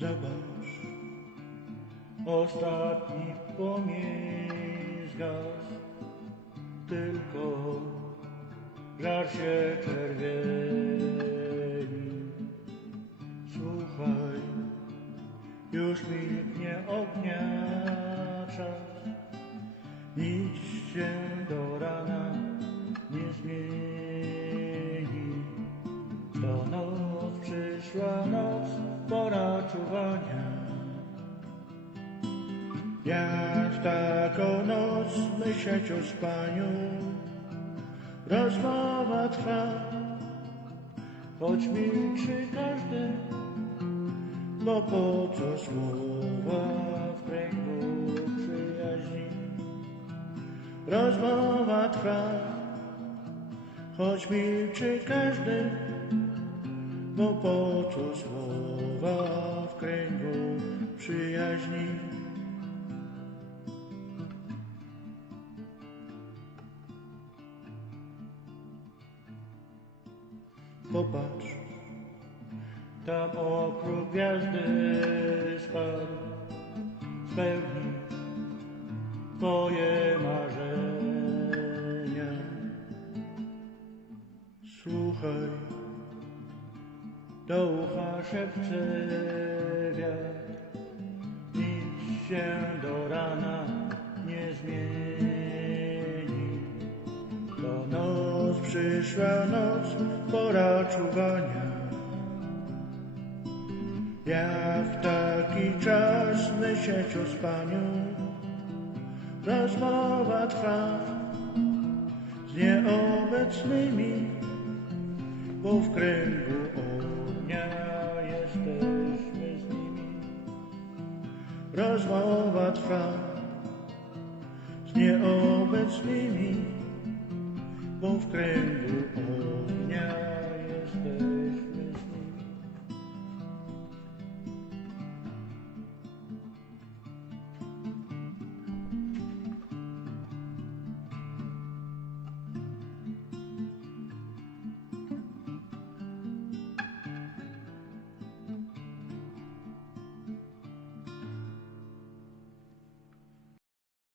Zobacz, ostatni płomień zgasł, tylko żar się czerwieni. Słuchaj, już milknie ognia czas, nic się do rana nie zmieni. To noc przyszła noc, czuwania. Jak w taką noc myśleć o spaniu, rozmowa trwa, choć milczy każdy, bo po co słowa w kręgu przyjaźni. Rozmowa trwa, choć milczy każdy, bo po co słowa w kręgu przyjaźni. Popatrz, tam okrąg gwiazdy spadł, spełni Twoje marzenia. Słuchaj, do ucha szepcze wiatr, nic się do rana nie zmieni. To noc przyszła noc, pora czuwania. Jak w taki czas myśleć o spaniu, rozmowa trwa z nieobecnymi, bo w kręgu Rozmowa trwa z nieobecnymi, bo w kręgu ognia